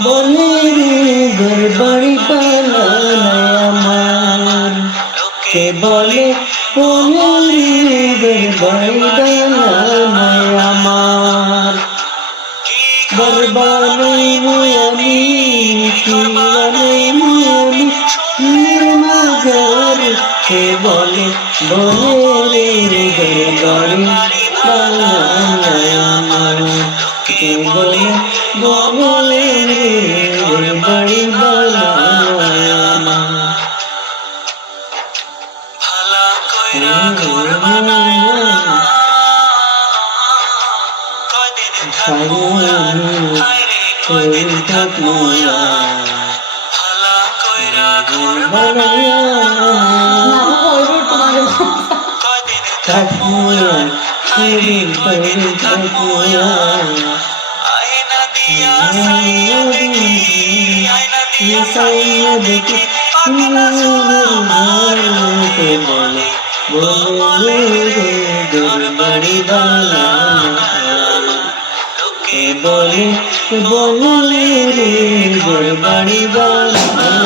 বলে রে ঘর বাড়ি আমার। কে বলে বলে রে ঘর বাড়ি বানায় আমার? ঘর বানাইবো আমি কি বানাইবো আমি নীর মাজার। কে বলে বলে রে ঘর বলে বলে রে ঘর বাড়ি বানায়। আমার সোনার মারতে বলে বলে রে? ঘর বাড়ি বানায় বলে বলে রে বানায়